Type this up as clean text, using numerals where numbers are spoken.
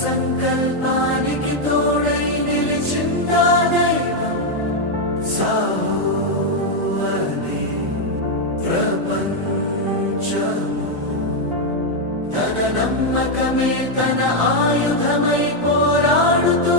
సంకల్పానికి తోడై నిలిచిందా దైవం సాహో అనే ప్రపంచము తన నమ్మకమే తన ఆయుధమై పోరాడుతూ